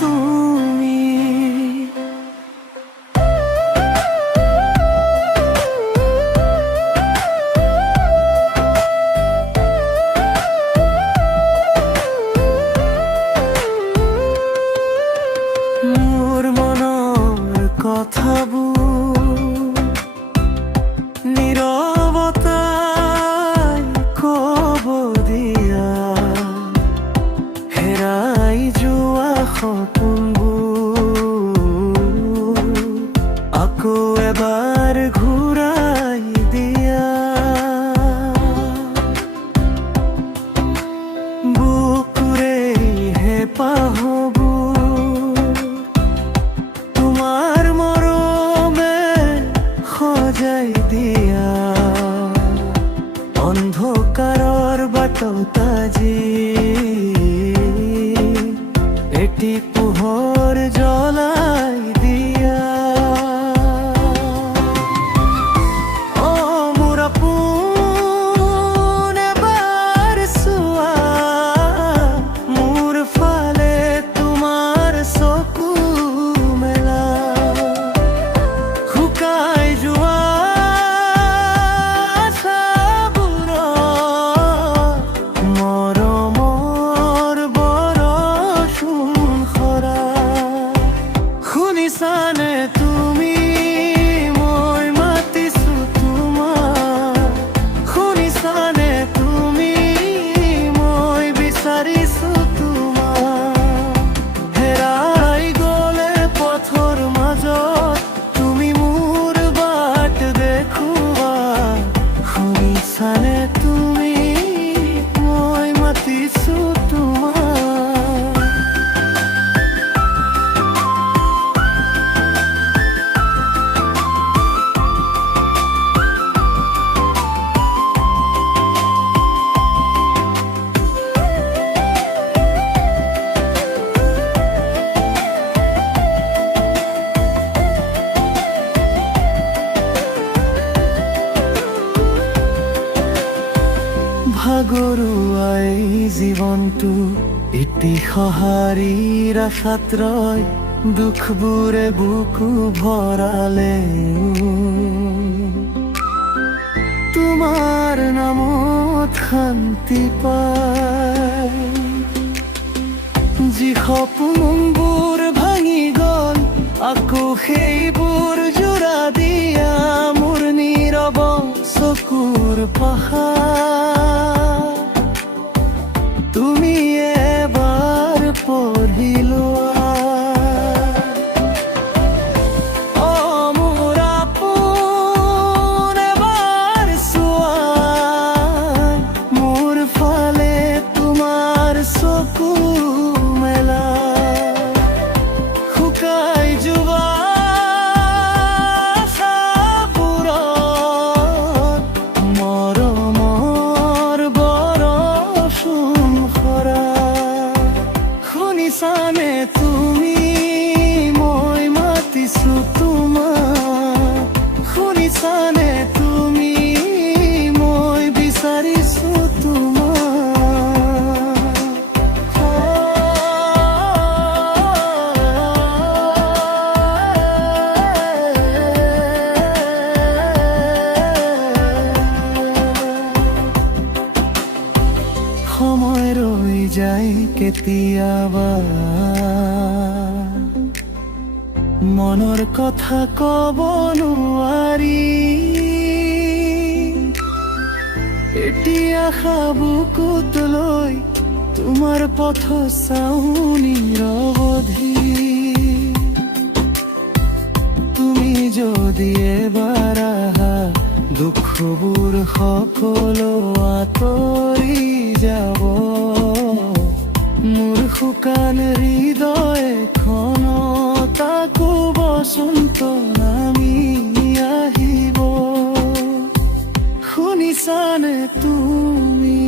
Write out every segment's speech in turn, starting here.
তুমি। মোৰ মনৰ কথাবোৰ নীৰৱতাই ক'ব দিয়া, হেৰাই যোৱা সপোনবোৰ আকৌ এবাৰ ঘূৰাই দিয়া। বুকুৰে হেঁপাহবোৰ তোমাৰ মৰমে সজাই দিয়া, অন্ধকাৰৰ বাটত আজি এটি পোহৰ জ্বলাই দিয়া। অ মোৰ আপোন এবাৰ চোৱা, মোৰ ফালে তোমাৰ চকু মেলা, শুকাই যোৱা আশাবোৰত মৰমৰ বৰষুণ সৰা। শুনিছানে তুমি মই মাতিছো তোমাক, শুনিছানে তুমি মই বিচাৰিছো তোমাক। হেৰাই গ'লে পথৰ মাজত তুমি মোৰ বাট দেখুৱা, শুনিছানে তুমি মই মাতিছো তোমাক। ভাগৰুৱাই জীৱনটো এটি সঁহাৰিৰ আশাত ৰয়, দুখবোৰে বুকু ভৰালে তোমাৰ নামত শান্তি পায়। যি সপোনবোৰ ভাঙি গ'ল আকৌ সেইবোৰ জোৰা দিয়া, মোৰ নীৰৱ চকুৰ পাহাৰ তুমি এবাৰ পঢ়ি লোৱা। অ মোৰ আপোন এবাৰ চোৱা, মোৰ ফালে তোমাৰ চকু মেলা, শুকাই যোৱা আশাবোৰত মৰমৰ বৰষুণ সৰা। শুনিছানে তুমি মই মাতিছো তোমাক, শুনিছানে তুমি মই বিচাৰিছো সময় ৰৈ যায় কেতিয়াবা, মনৰ কথা ক'ব নোৱাৰি, এতিয়া আশা বুকুত লৈ তোমাৰ পথ চাওঁ নিৰৱধি। তুমি যদি এবাৰ আহা দুখবোৰ সকলো আঁতৰি যাব, মোৰ শুকান হৃদয়খনত আকৌ বসন্ত নামি আহিব। শুনিছানে তুমি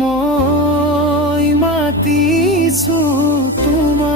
মই মাতিছো তোমাক।